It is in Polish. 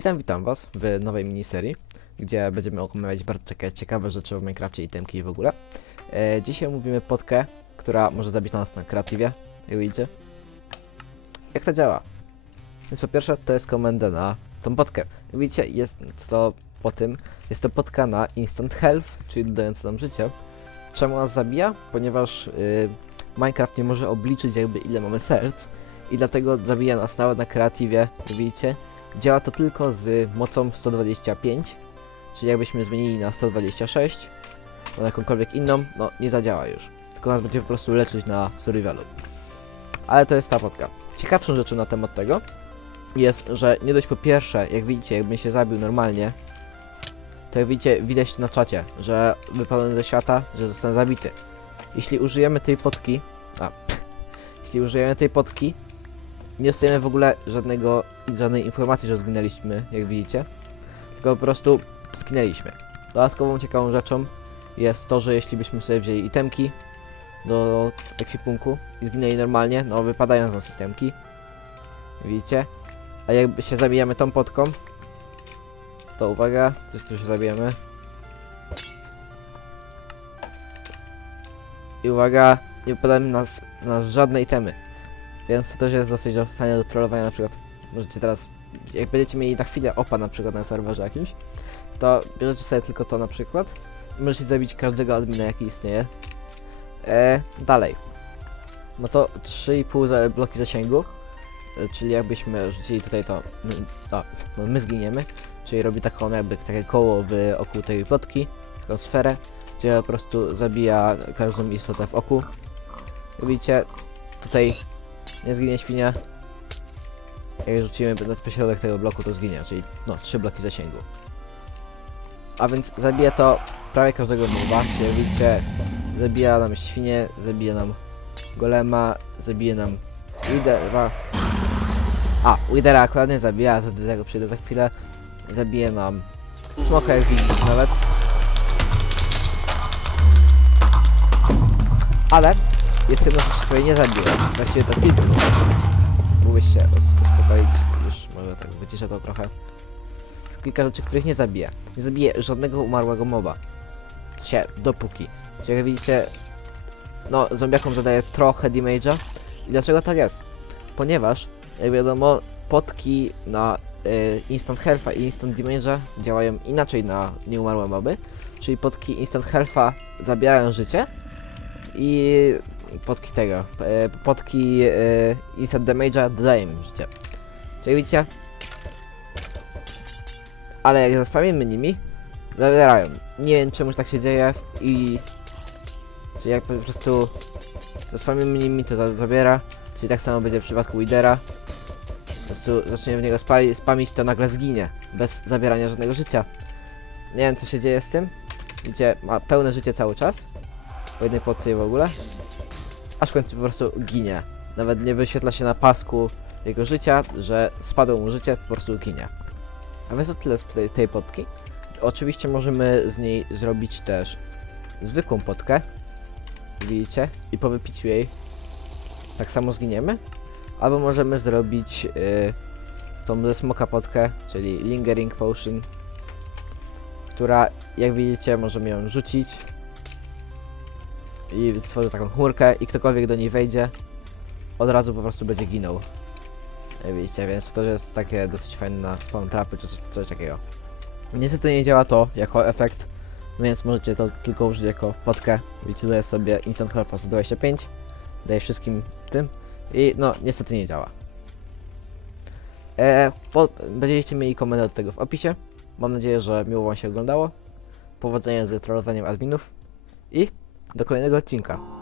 Witam, witam was w nowej miniserii, gdzie będziemy omawiać bardzo ciekawe rzeczy w Minecrafcie, itemki i w ogóle. E, dzisiaj mówimy podkę, która może zabić nas na kreatywie, jak widzicie. Jak to działa? Więc po pierwsze to jest komenda na tą podkę. Jak widzicie jest to po tym, jest to podka na instant health, czyli dodająca nam życie. Czemu nas zabija? Ponieważ y, Minecraft nie może obliczyć jakby ile mamy serc i dlatego zabija nas nawet na kreatywie, jak widzicie. Działa to tylko z mocą 125, czyli jakbyśmy zmienili na 126, bądź jakąkolwiek inną, no nie zadziała już. Tylko nas będzie po prostu leczyć na survivalu. Ale to jest ta podka. Ciekawszą rzeczą na temat tego jest, że nie dość po pierwsze, jak widzicie, jakbym się zabił normalnie, to jak widzicie, widać na czacie, że wypadłem ze świata, że zostanę zabity. Jeśli użyjemy tej potki, a, jeśli użyjemy tej potki, nie dostajemy w ogóle żadnego, żadnej informacji, że zginęliśmy, jak widzicie, tylko po prostu zginęliśmy. Dodatkową ciekawą rzeczą jest to, że jeśli byśmy sobie wzięli itemki do ekwipunku i zginęli normalnie, no wypadają z nas itemki, widzicie, a jakby się zabijamy tą potką, to uwaga, coś tu się zabijemy. I uwaga, nie wypadają nas, z nas żadne itemy. Więc to też jest dosyć fajne do trollowania na przykład. Możecie teraz, jak będziecie mieli na chwilę opa na przykład na serwerze jakimś, to bierzecie sobie tylko to na przykład możecie zabić każdego admina jaki istnieje. E, dalej. No to 3,5 za- bloki zasięgu, e, czyli jakbyśmy rzucili tutaj to, no, no my zginiemy, czyli robi taką jakby takie koło w oku tej plotki, taką sferę, gdzie po prostu zabija każdą istotę w oku. Widzicie, tutaj nie zginie świnia. Jak rzucimy na środek tego bloku, to zginie, czyli no, trzy bloki zasięgu. A więc zabija to prawie każdego moba, czyli jak widzicie, zabija nam świnie, zabija nam golema, zabije nam Widera. A, Widera akurat nie zabija, to do tego przyjdę za chwilę. Zabije nam smoka, jak widzicie nawet. Ale jest jedna rzecz, której nie zabiłem. Właściwie to kilku. Mógłbyś się us- uspokoić, już może tak wyciszę to trochę. Jest kilka rzeczy, których nie zabiję. Nie zabiję żadnego umarłego moba. Się, dopóki. Czyli jak widzicie, no, zombiakom zadaje trochę damage'a. I dlaczego tak jest? Ponieważ, jak wiadomo, potki na y, instant health'a i instant damage'a działają inaczej na nieumarłe moby. Czyli potki instant health'a zabierają życie i potki tego, e, potki e, instant damage'a dodają im życie. Czyli widzicie? Ale jak zaspamimy nimi, zabierają. Nie wiem czemu tak się dzieje i... Czyli jak po prostu zaspamimy nimi, to za zabiera. Czyli tak samo będzie w przypadku Widera. Po prostu zaczniemy w niego spali, spamić, to nagle zginie. Bez zabierania żadnego życia. Nie wiem co się dzieje z tym. Widzicie, ma pełne życie cały czas. Po jednej potce i w ogóle. Aż w końcu po prostu ginie. Nawet nie wyświetla się na pasku jego życia, że spadło mu życie, po prostu ginie. A więc to tyle z tej, potki. Oczywiście możemy z niej zrobić też zwykłą potkę. Widzicie? I po wypiciu jej tak samo zginiemy. Albo możemy zrobić yy, tą ze smoka potkę, czyli lingering potion, która jak widzicie możemy ją rzucić i stworzy taką chmurkę i ktokolwiek do niej wejdzie od razu po prostu będzie ginął. Widzicie, więc to jest takie dosyć fajne na spawn trapy czy coś, coś takiego. Niestety nie działa to jako efekt, więc możecie to tylko użyć jako potkę. Widzicie, daję sobie Instant Health 125, daję wszystkim tym i no niestety nie działa. E, po, będziecie mieli komendę do tego w opisie. Mam nadzieję, że miło Wam się oglądało. Powodzenia z trollowaniem adminów i do kolejnego odcinka.